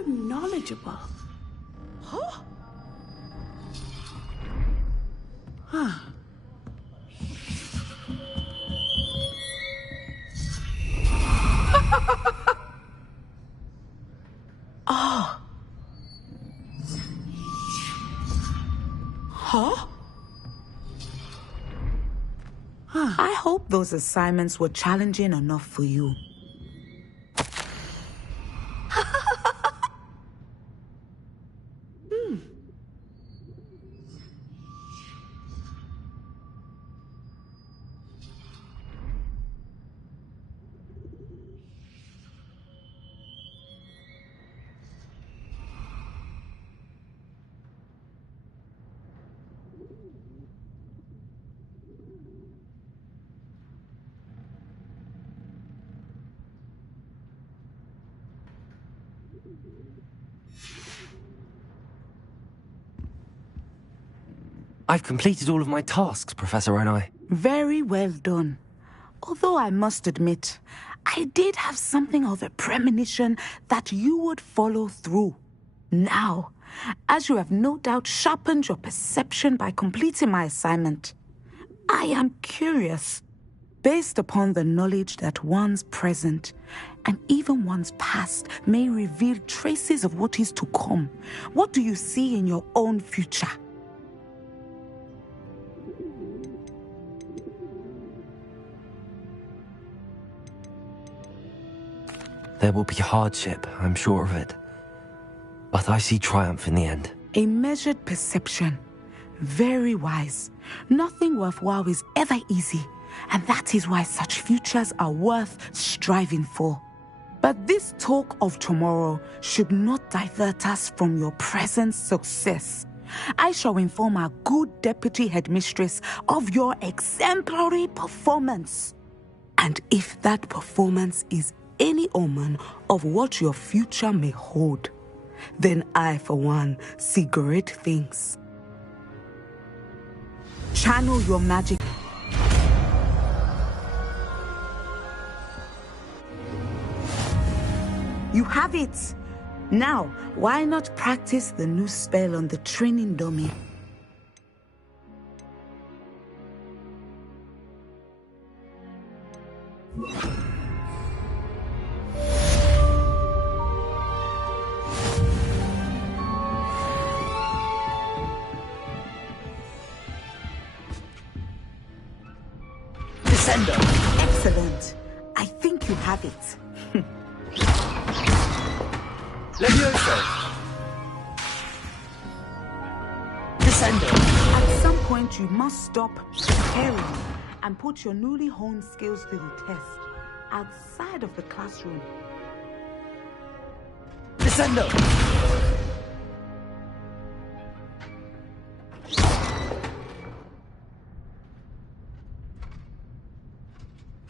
so knowledgeable. Huh? Huh. Oh. Huh? I hope those assignments were challenging enough for you. I've completed all of my tasks, Professor Onai. Very well done. Although I must admit, I did have something of a premonition that you would follow through. Now, as you have no doubt sharpened your perception by completing my assignment, I am curious, based upon the knowledge that one's present and even one's past may reveal traces of what is to come. What do you see in your own future? There will be hardship, I'm sure of it. But I see triumph in the end. A measured perception. Very wise. Nothing worthwhile is ever easy, and that is why such futures are worth striving for. But this talk of tomorrow should not divert us from your present success. I shall inform our good deputy headmistress of your exemplary performance. And if that performance is any omen of what your future may hold, then I, for one, see great things. Channel your magic. You have it! Now, why not practice the new spell on the training dummy? Descendo. Excellent. I think you have it. Levioso. Descendo. At some point, you must stop preparing and put your newly honed skills to the test outside of the classroom. Descendo.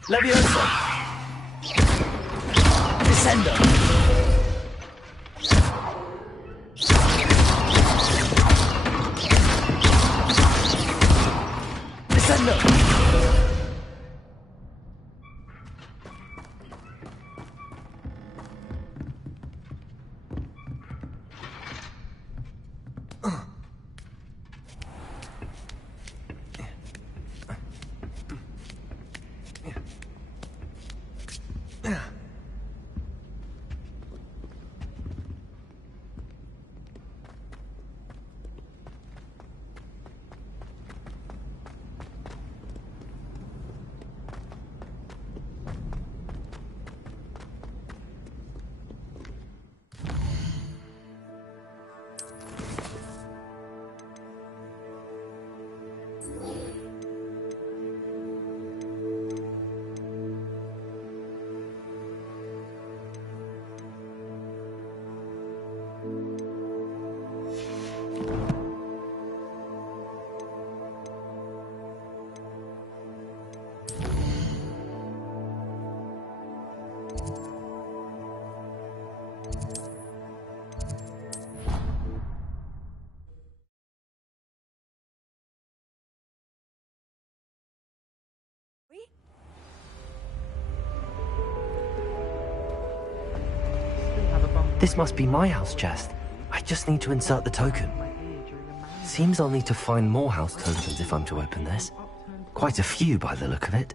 Levioso. Descendo. Descendo. This must be my house chest. I just need to insert the token. Seems I'll need to find more house tokens if I'm to open this. Quite a few by the look of it.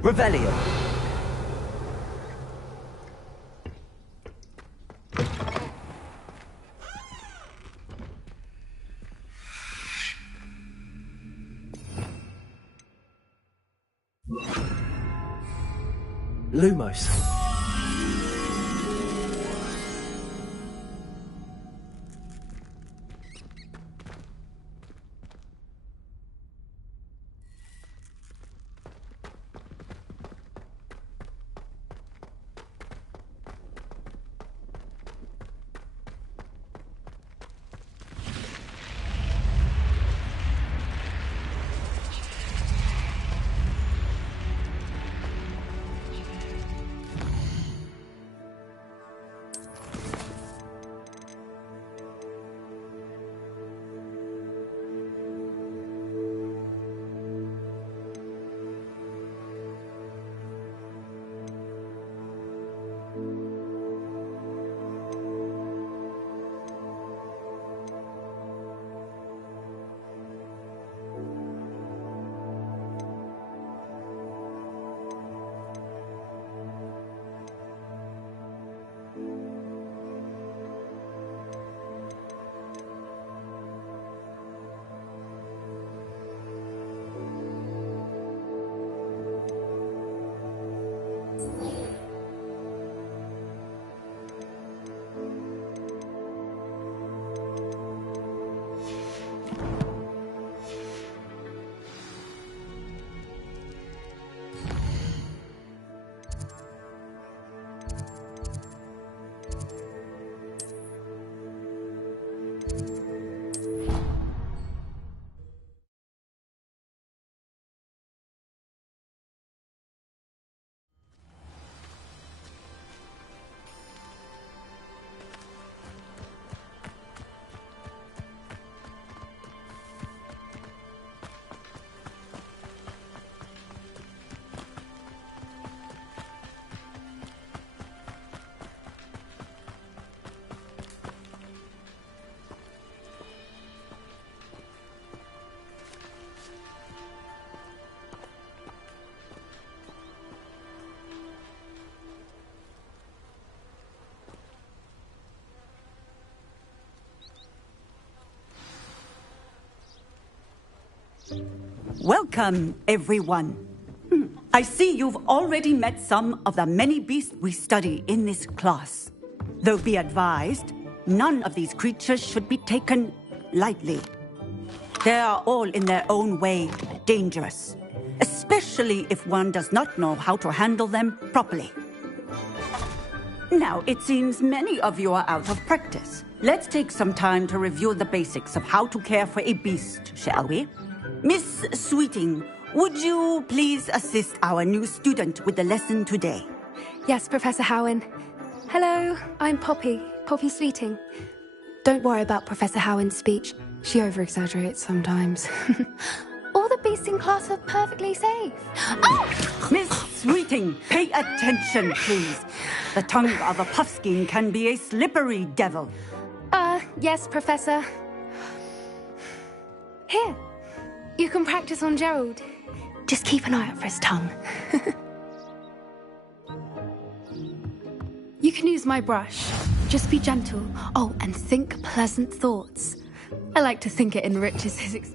Revelio. Lumos. Welcome, everyone. I see you've already met some of the many beasts we study in this class. Though be advised, none of these creatures should be taken lightly. They are all in their own way dangerous, especially if one does not know how to handle them properly. Now, it seems many of you are out of practice. Let's take some time to review the basics of how to care for a beast, shall we? Miss Sweeting, would you please assist our new student with the lesson today? Yes, Professor Howen. Hello, I'm Poppy Sweeting. Don't worry about Professor Howen's speech. She over-exaggerates sometimes. All the beasts in class are perfectly safe. Oh! Miss Sweeting, pay attention, please. The tongue of a puffskein can be a slippery devil. Yes, Professor. Here, you can practice on Gerald. Just keep an eye out for his tongue. You can use my brush. Just be gentle. Oh, and think pleasant thoughts. I like to think it enriches his experience.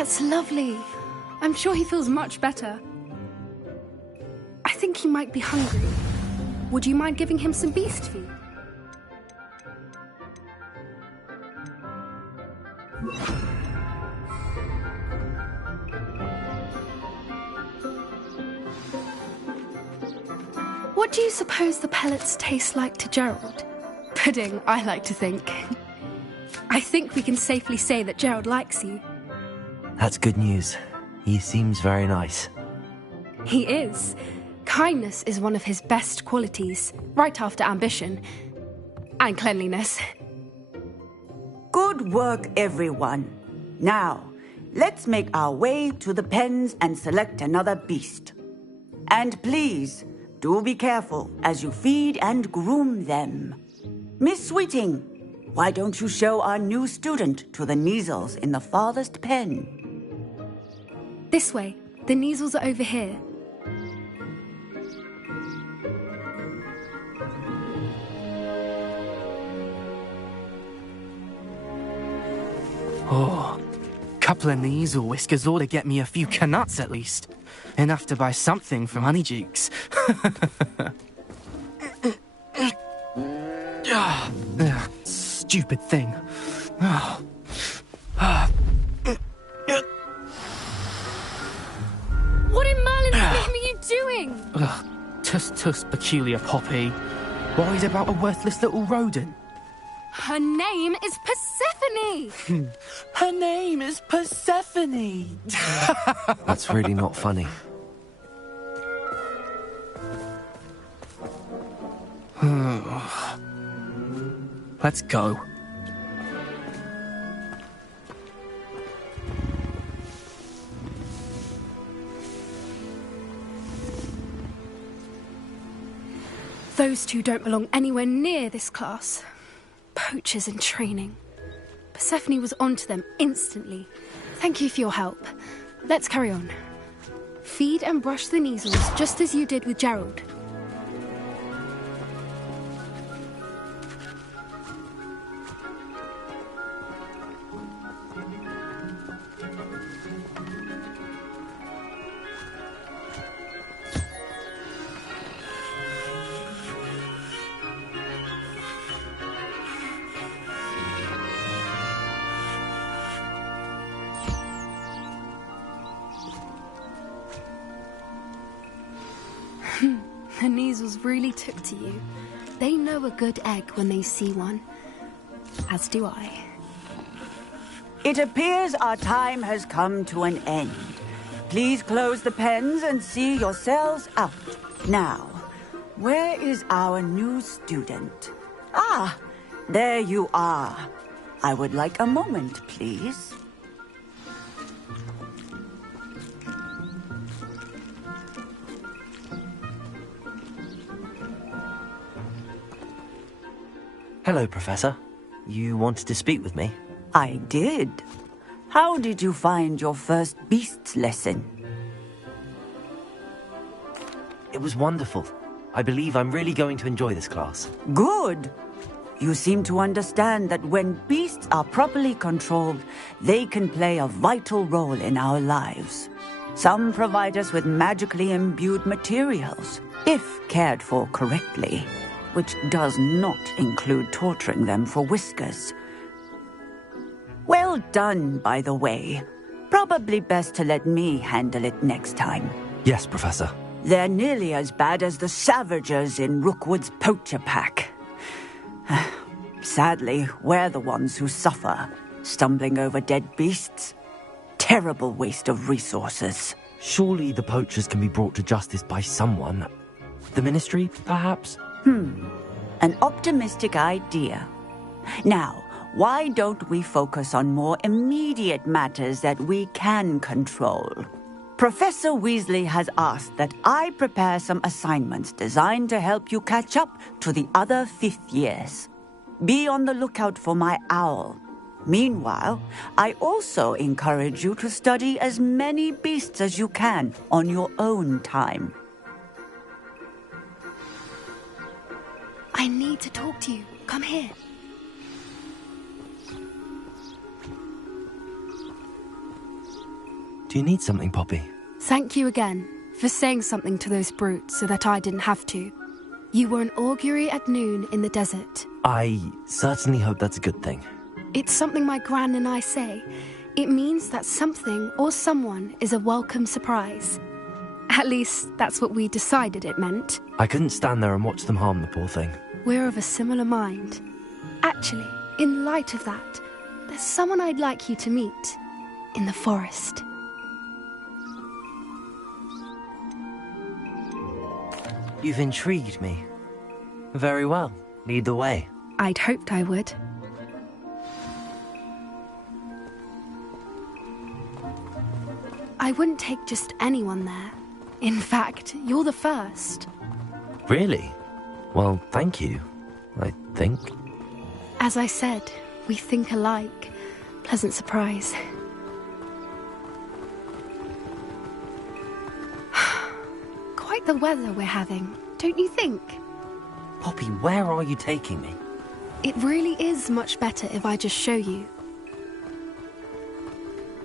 That's lovely. I'm sure he feels much better. I think he might be hungry. Would you mind giving him some beast feed? What do you suppose the pellets taste like to Gerald? Pudding, I like to think. I think we can safely say that Gerald likes you. That's good news. He seems very nice. He is. Kindness is one of his best qualities, right after ambition. And cleanliness. Good work, everyone. Now, let's make our way to the pens and select another beast. And please, do be careful as you feed and groom them. Miss Sweeting, why don't you show our new student to the Kneazles in the farthest pen? This way. The Kneazles are over here. Oh, couple of Kneazle whiskers ought to get me a few canuts at least. Enough to buy something from Honeydukes. Stupid thing. What in Merlin's name are you doing? Tuss, peculiar Poppy. Worried about a worthless little rodent? Her name is Persephone! Her name is Persephone! That's really not funny. Let's go. Those two don't belong anywhere near this class. Poachers in training. Persephone was onto them instantly. Thank you for your help. Let's carry on. Feed and brush the Kneazles just as you did with Gerald. The Kneazles really took to you. They know a good egg when they see one. As do I. It appears our time has come to an end. Please close the pens and see yourselves out. Now, where is our new student? Ah, there you are. I would like a moment, please. Hello, Professor. You wanted to speak with me? I did. How did you find your first beasts lesson? It was wonderful. I believe I'm really going to enjoy this class. Good. You seem to understand that when beasts are properly controlled, they can play a vital role in our lives. Some provide us with magically imbued materials, if cared for correctly, which does not include torturing them for whiskers. Well done, by the way. Probably best to let me handle it next time. Yes, Professor. They're nearly as bad as the Savagers in Rookwood's poacher pack. Sadly, we're the ones who suffer, stumbling over dead beasts. Terrible waste of resources. Surely the poachers can be brought to justice by someone. The Ministry, perhaps? An optimistic idea. Now, why don't we focus on more immediate matters that we can control? Professor Weasley has asked that I prepare some assignments designed to help you catch up to the other fifth years. Be on the lookout for my owl. Meanwhile, I also encourage you to study as many beasts as you can on your own time. I need to talk to you. Come here. Do you need something, Poppy? Thank you again for saying something to those brutes so that I didn't have to. You were an augury at noon in the desert. I certainly hope that's a good thing. It's something my gran and I say. It means that something or someone is a welcome surprise. At least, that's what we decided it meant. I couldn't stand there and watch them harm the poor thing. We're of a similar mind. Actually, in light of that, there's someone I'd like you to meet. In the forest. You've intrigued me. Very well. Lead the way. I'd hoped I would. I wouldn't take just anyone there. In fact, you're the first. Really? Well, thank you, I think. As I said, we think alike. Pleasant surprise. Quite the weather we're having, don't you think? Poppy, where are you taking me? It really is much better if I just show you.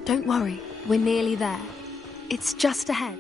Don't worry, we're nearly there. It's just ahead.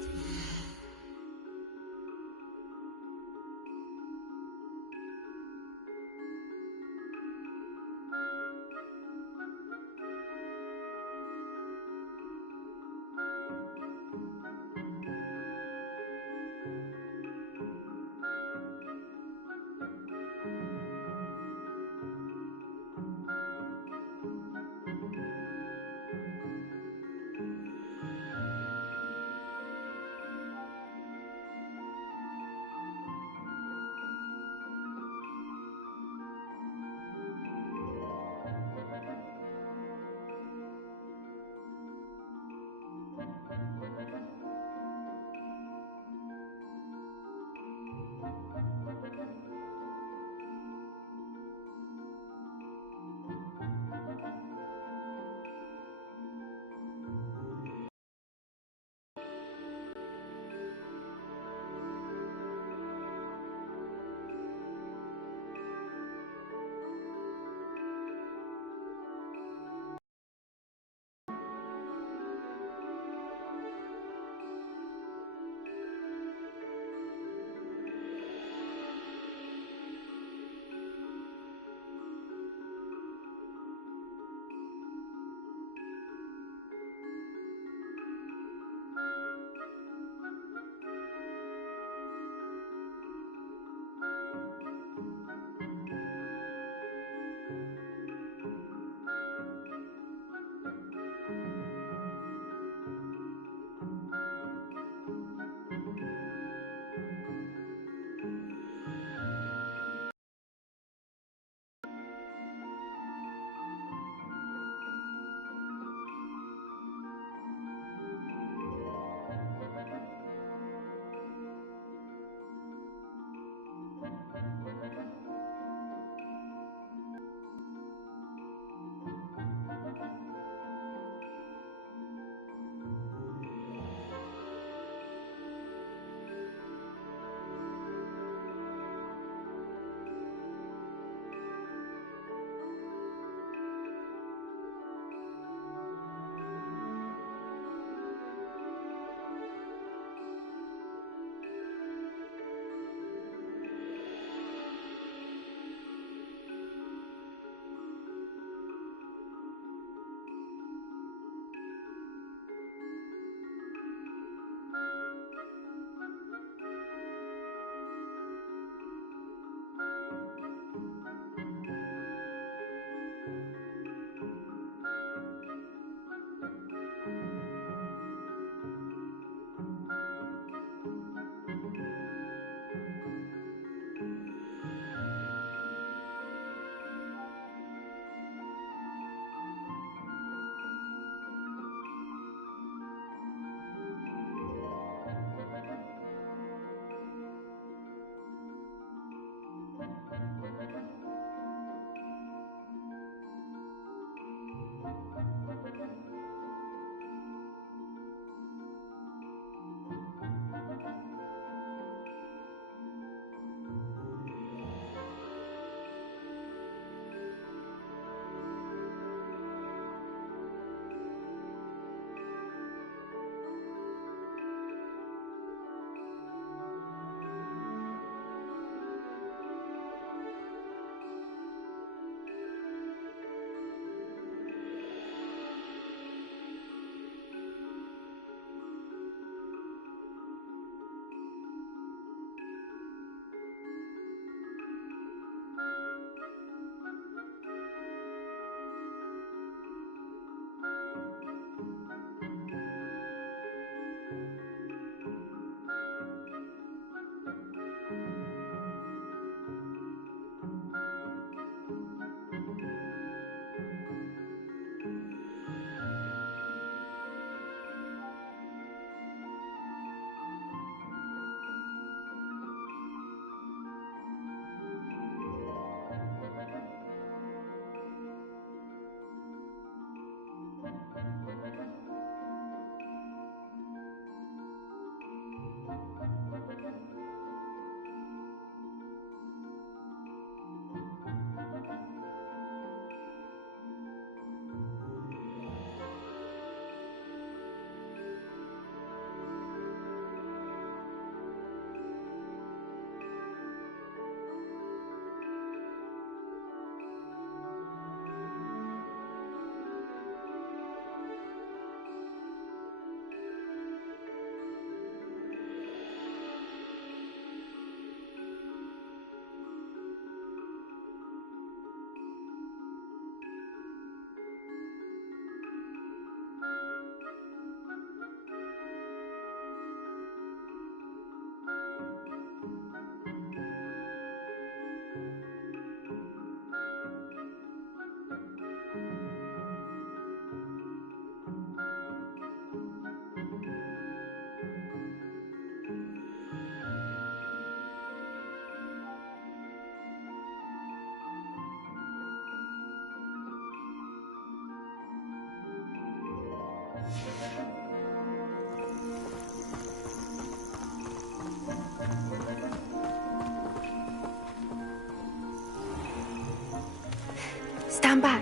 Stand back.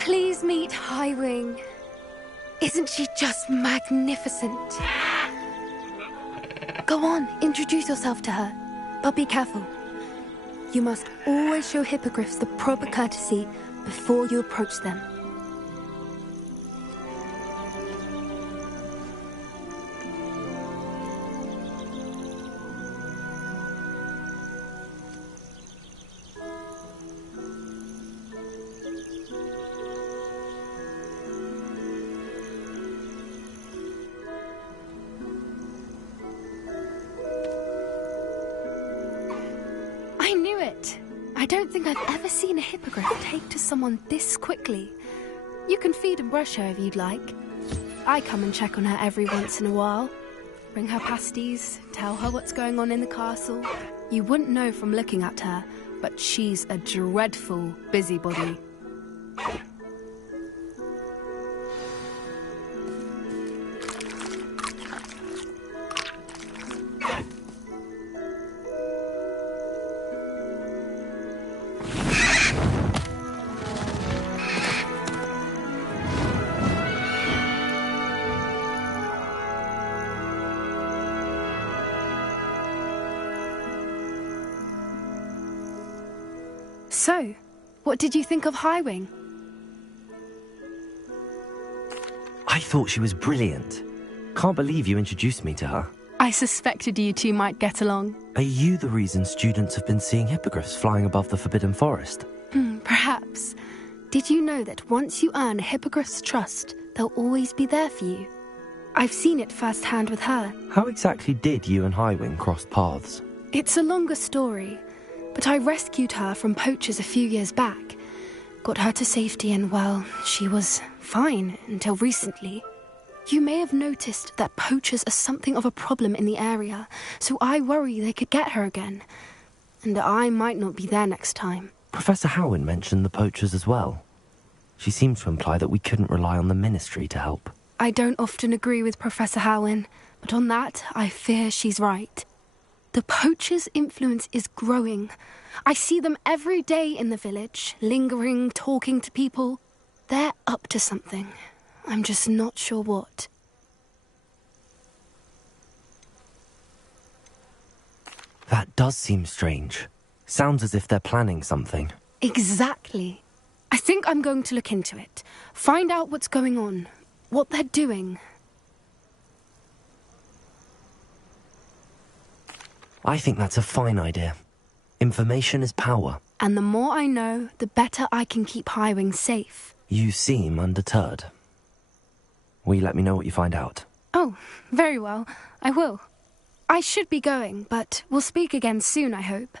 Please meet Highwing. Isn't she just magnificent? Go on, introduce yourself to her. But be careful. You must always show hippogriffs the proper courtesy before you approach them. I knew it. I don't think I've ever seen a hippogriff take to someone this quickly. You can feed and brush her if you'd like. I come and check on her every once in a while. Bring her pasties, tell her what's going on in the castle. You wouldn't know from looking at her, but she's a dreadful busybody. So, what did you think of Highwing? I thought she was brilliant. Can't believe you introduced me to her. I suspected you two might get along. Are you the reason students have been seeing hippogriffs flying above the Forbidden Forest? Perhaps. Did you know that once you earn a hippogriff's trust, they'll always be there for you? I've seen it firsthand with her. How exactly did you and Highwing cross paths? It's a longer story, but I rescued her from poachers a few years back. Got her to safety and, well, she was fine until recently. You may have noticed that poachers are something of a problem in the area, so I worry they could get her again. And I might not be there next time. Professor Howin mentioned the poachers as well. She seemed to imply that we couldn't rely on the Ministry to help. I don't often agree with Professor Howin, but on that, I fear she's right. The poachers' influence is growing. I see them every day in the village, lingering, talking to people. They're up to something. I'm just not sure what. That does seem strange. Sounds as if they're planning something. Exactly. I think I'm going to look into it. Find out what's going on, what they're doing. I think that's a fine idea. Information is power. And the more I know, the better I can keep Highwing safe. You seem undeterred. Will you let me know what you find out? Oh, very well. I will. I should be going, but we'll speak again soon, I hope.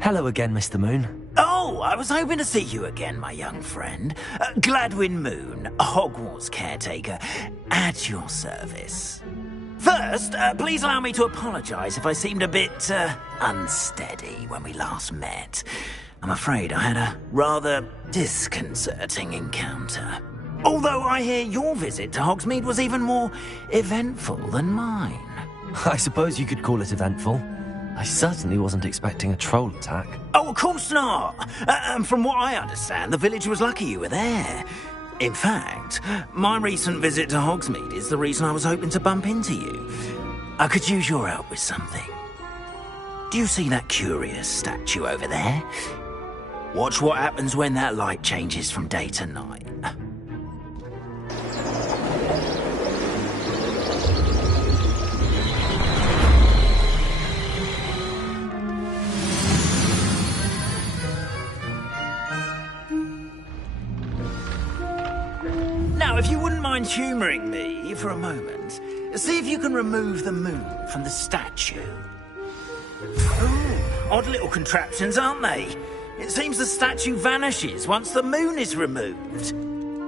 Hello again, Mr. Moon. Oh, I was hoping to see you again, my young friend. Gladwin Moon, Hogwarts caretaker, at your service. First, please allow me to apologise if I seemed a bit unsteady when we last met. I'm afraid I had a rather disconcerting encounter. Although I hear your visit to Hogsmeade was even more eventful than mine. I suppose you could call it eventful. I certainly wasn't expecting a troll attack. Oh, of course not. And from what I understand, the village was lucky you were there. In fact, my recent visit to Hogsmeade is the reason I was hoping to bump into you. I could use your help with something. Do you see that curious statue over there? Watch what happens when that light changes from day to night. Now, if you wouldn't mind humouring me for a moment, see if you can remove the moon from the statue. Ooh, odd little contraptions, aren't they? It seems the statue vanishes once the moon is removed,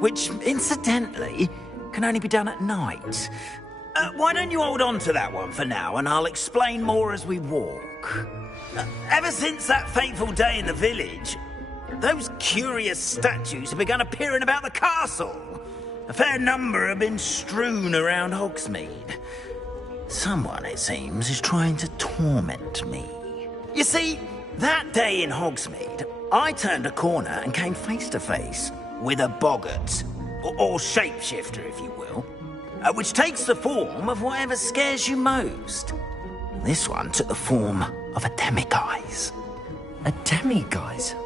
which, incidentally, can only be done at night. Why don't you hold on to that one for now, and I'll explain more as we walk. Ever since that fateful day in the village, those curious statues have begun appearing about the castle. A fair number have been strewn around Hogsmeade. Someone, it seems, is trying to torment me. You see, that day in Hogsmeade, I turned a corner and came face to face with a boggart, or shapeshifter, if you will, which takes the form of whatever scares you most. This one took the form of a demiguise. A demiguise?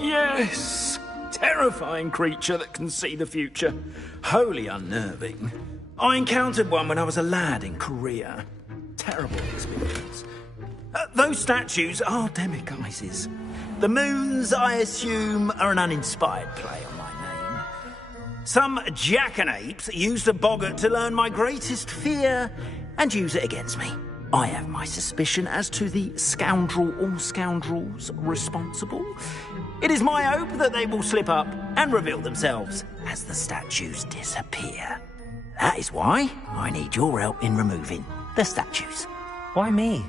Yes! Terrifying creature that can see the future. Wholly unnerving. I encountered one when I was a lad in Korea. Terrible experience. Those statues are demiguises. The moons, I assume, are an uninspired play on my name. Some jackanapes used a boggart to learn my greatest fear and use it against me. I have my suspicion as to the scoundrel or scoundrels responsible. It is my hope that they will slip up and reveal themselves as the statues disappear. That is why I need your help in removing the statues. Why me?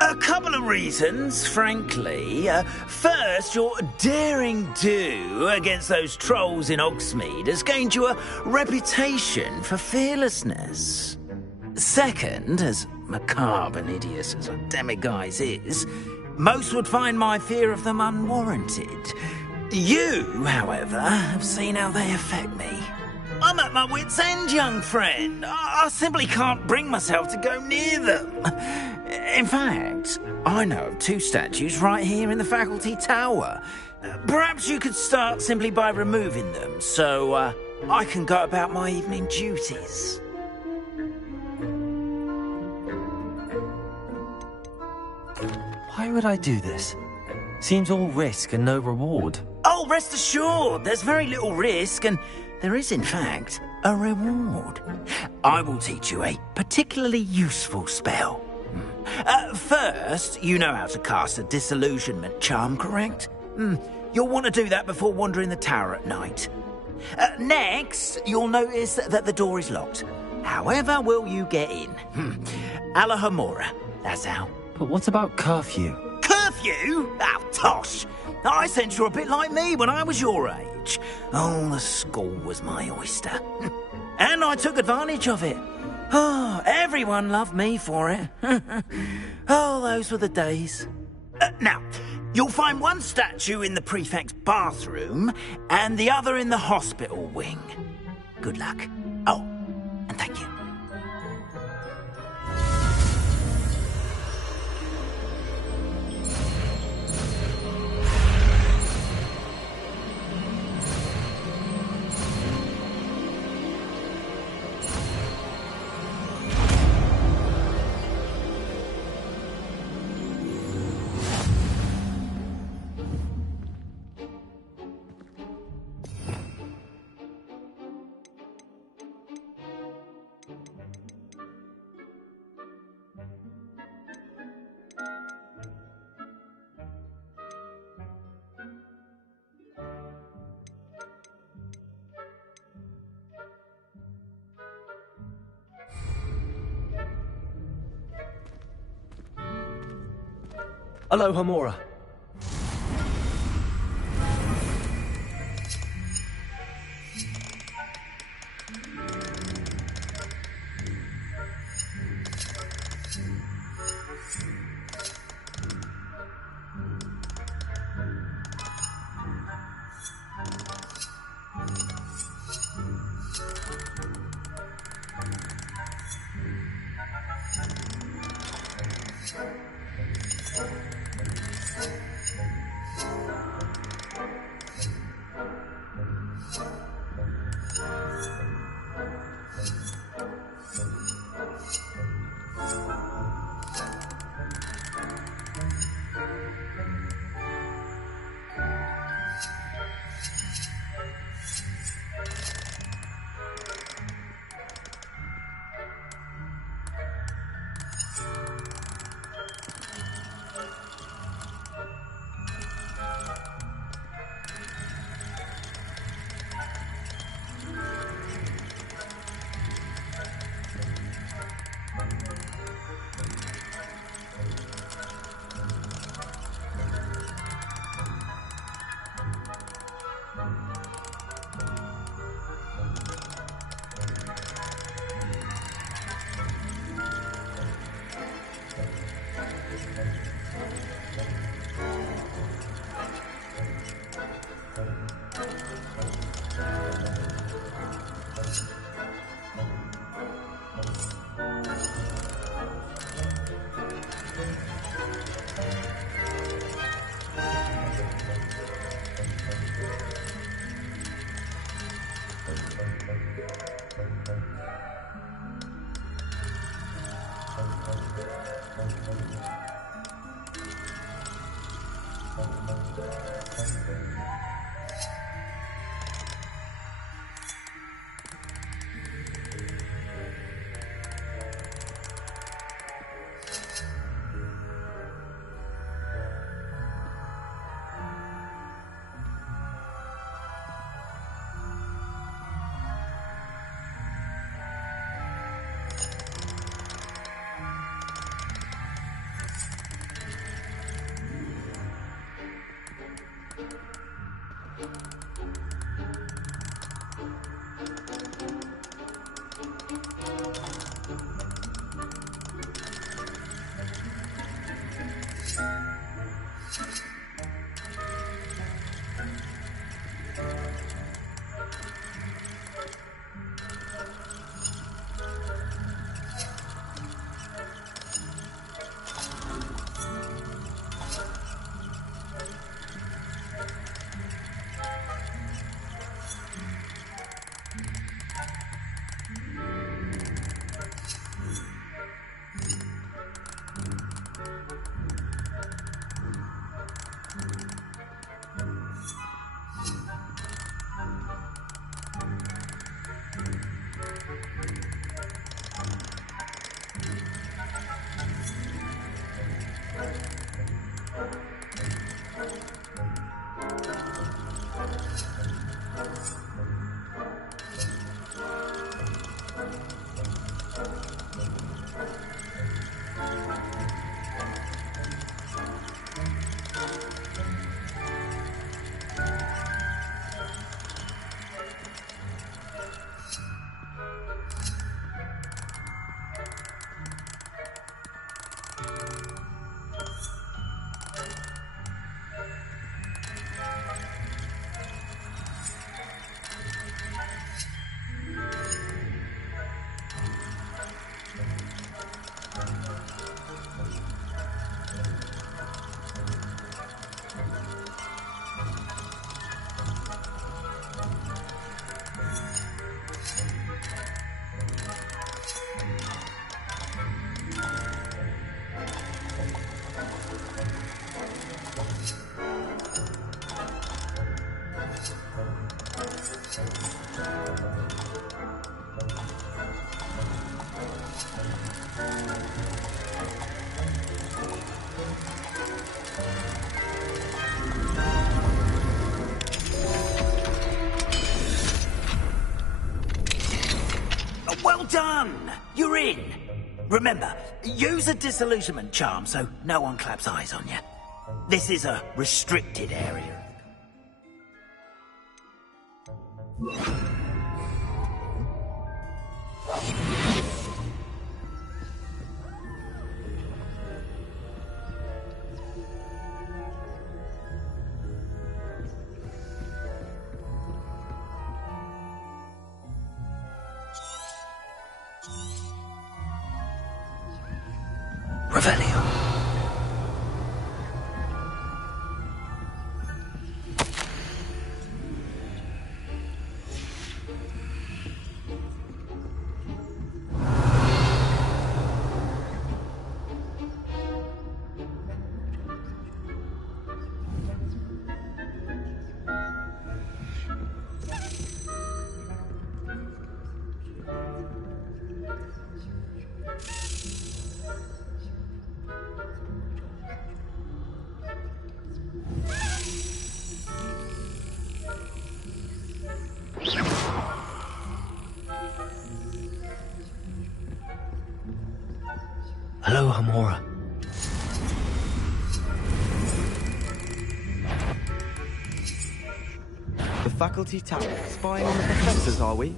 A couple of reasons, frankly. First, your daring do against those trolls in Hogsmeade has gained you a reputation for fearlessness. Second, as macabre and hideous as a demiguise is, most would find my fear of them unwarranted. You, however, have seen how they affect me. I'm at my wit's end, young friend. I simply can't bring myself to go near them. In fact, I know of two statues right here in the faculty tower. Perhaps you could start simply by removing them, so I can go about my evening duties. Why would I do this? Seems all risk and no reward. Oh, rest assured, there's very little risk and there is, in fact, a reward. I will teach you a particularly useful spell. First, you know how to cast a disillusionment charm, correct? You'll want to do that before wandering the tower at night. Next, you'll notice that the door is locked. However will you get in? Alahomora, that's how. But what about curfew? Curfew? Oh, tosh. I sense you're a bit like me when I was your age. Oh, the school was my oyster. And I took advantage of it. Oh, everyone loved me for it. Oh, those were the days. Now, you'll find one statue in the prefect's bathroom and the other in the hospital wing. Good luck. Oh, and thank you. Alohomora. Well done! You're in! Remember, use a disillusionment charm so no one claps eyes on you. This is a restricted area. Revelio. Hello, Hamora. The faculty tower, spying on the professors, are we?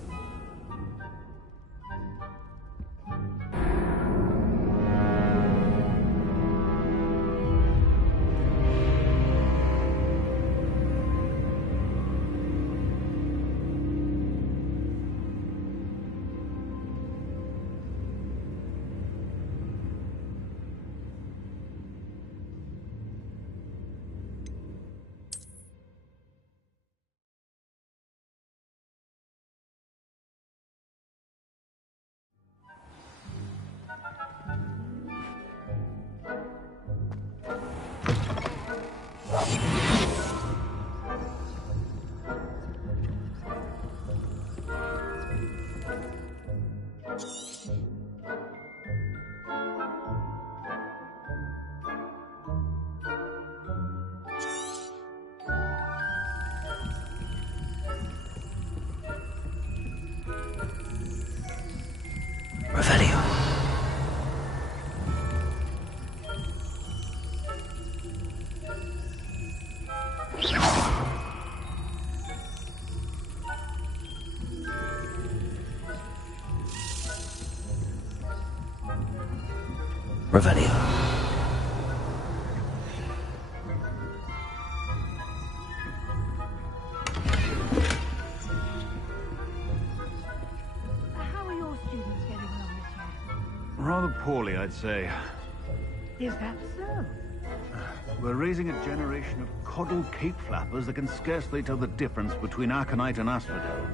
Revelio. Revelio. How are your students getting along this year? Rather poorly, I'd say. Is that so? We're raising a generation of coddled cape flappers that can scarcely tell the difference between aconite and asphodel.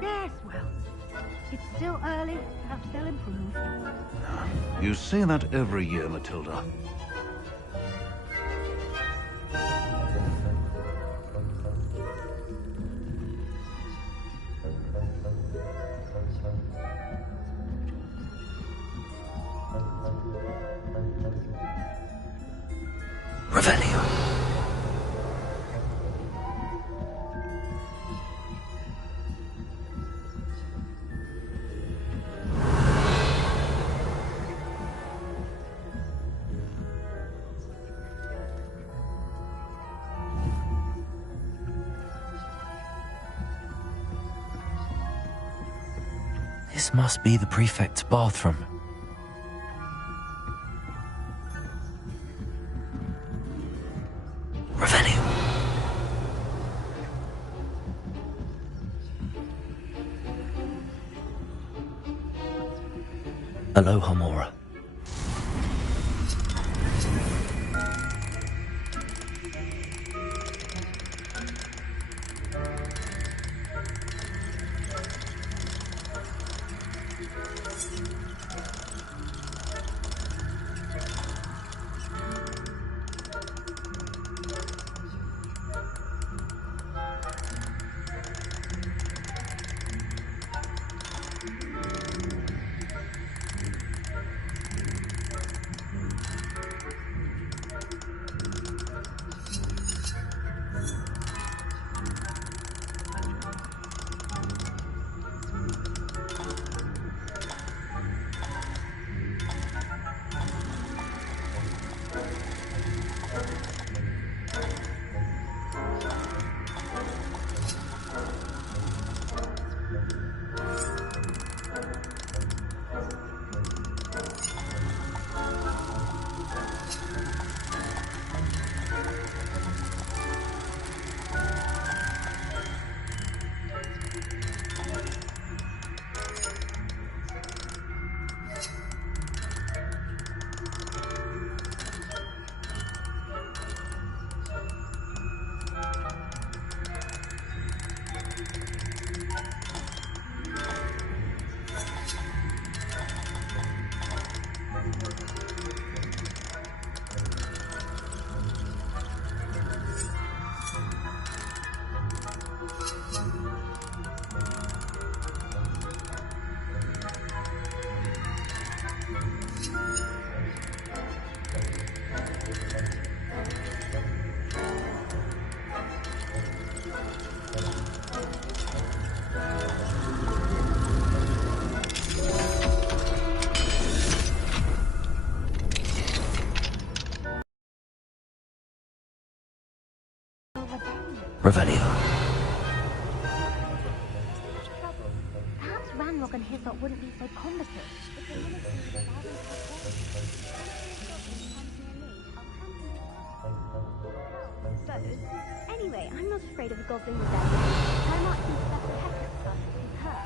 Yes, well, it's still early. Perhaps they'll improve. You say that every year, Matilda. Revelio. This must be the prefect's bathroom. Revelio. Aloha, Mora. Revelio. Perhaps Ranrock and his lot wouldn't be so combative. So, anyway, I'm not afraid of a goblin rebellion. I might be stuck with heck of stuff with her.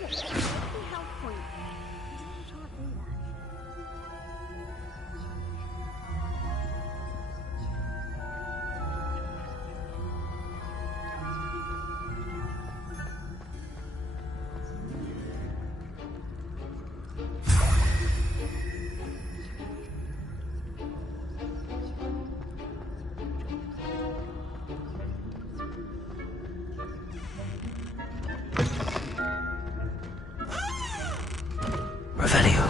That's it. 50 health points. You can't do that. Revelio.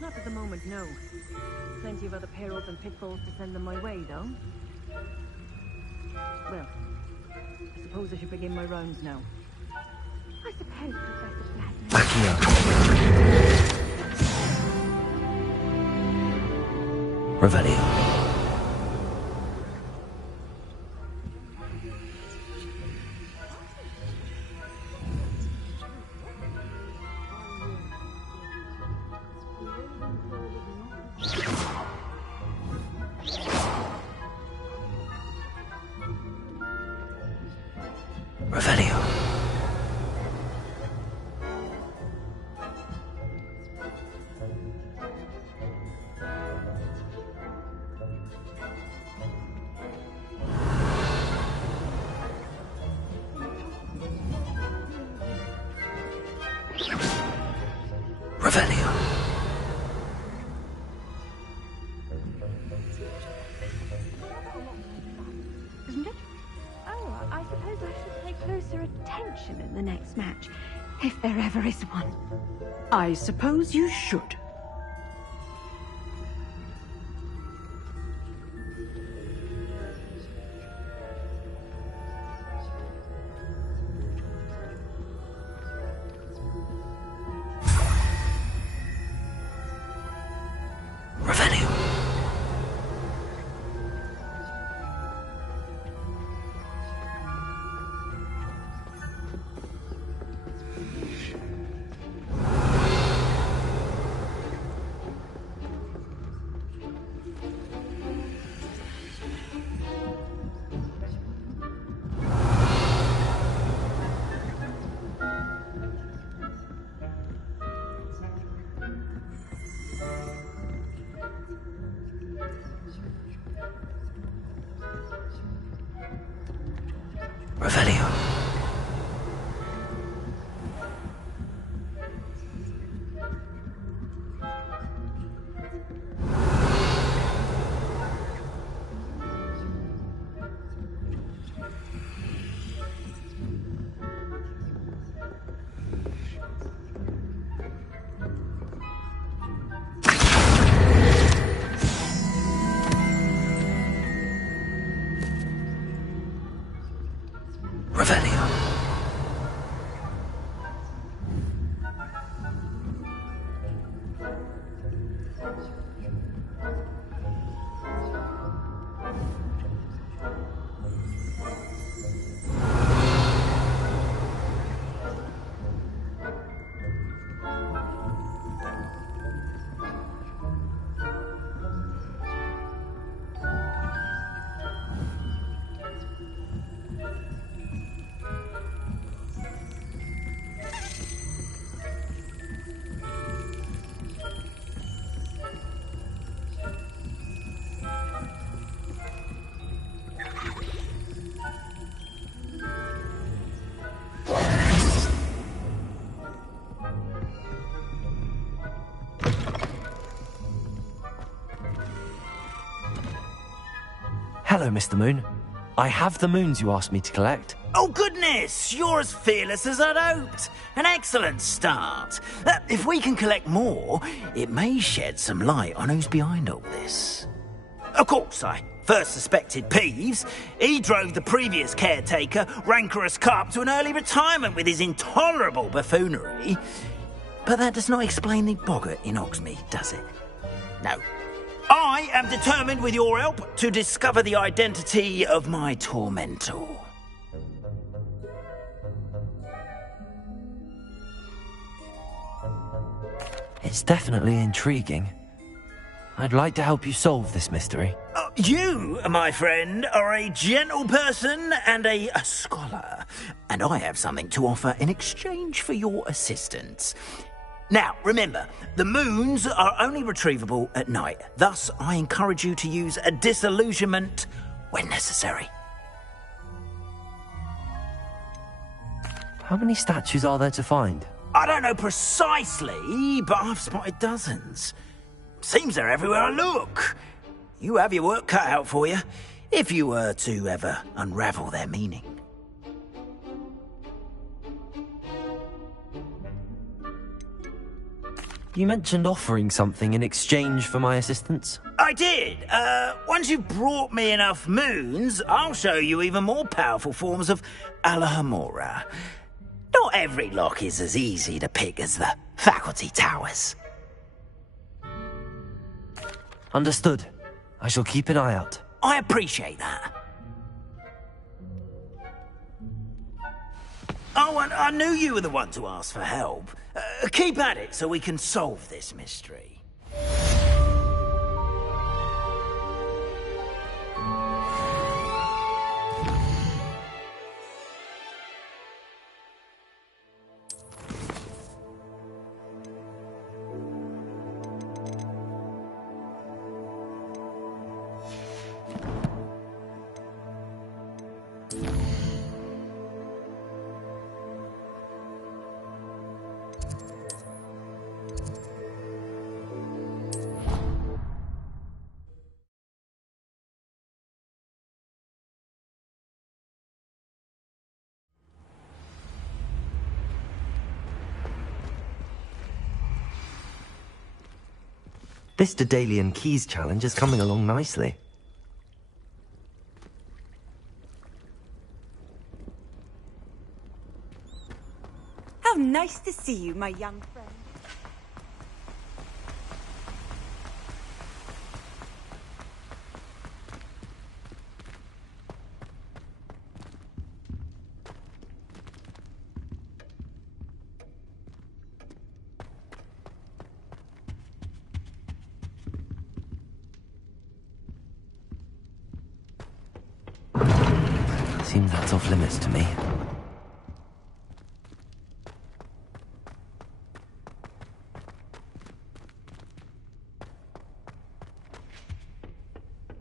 Not at the moment, no. Plenty of other perils and pitfalls to send them my way, though. Well, I suppose I should begin my rounds now. I suppose, Professor Flatman. Revelio. Revelio. Revelio. Isn't it? Oh, I suppose I should pay closer attention in the next match, if there ever is one. I suppose you should. Revelio. Revelio. Revelio. Hello, Mr. Moon. I have the moons you asked me to collect. Oh, goodness! You're as fearless as I'd hoped. An excellent start. If we can collect more, it may shed some light on who's behind all this. Of course, I first suspected Peeves. He drove the previous caretaker, Rancorous Carp, to an early retirement with his intolerable buffoonery. But that does not explain the boggart in Hogsmeade, does it? No. I am determined, with your help, to discover the identity of my tormentor. It's definitely intriguing. I'd like to help you solve this mystery. You, my friend, are a gentle person and a scholar, and I have something to offer in exchange for your assistance. Now, remember, the moons are only retrievable at night. Thus, I encourage you to use a disillusionment when necessary. How many statues are there to find? I don't know precisely, but I've spotted dozens. Seems they're everywhere I look. You have your work cut out for you, if you were to ever unravel their meaning. You mentioned offering something in exchange for my assistance? I did. Once you've brought me enough moons, I'll show you even more powerful forms of Alohomora. Not every lock is as easy to pick as the faculty towers. Understood. I shall keep an eye out. I appreciate that. Oh, and I knew you were the one to ask for help. Keep at it so we can solve this mystery. This Daedalian Keys challenge is coming along nicely. How nice to see you, my young friend. Seems that's off limits to me.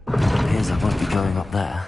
Appears I won't be going up there.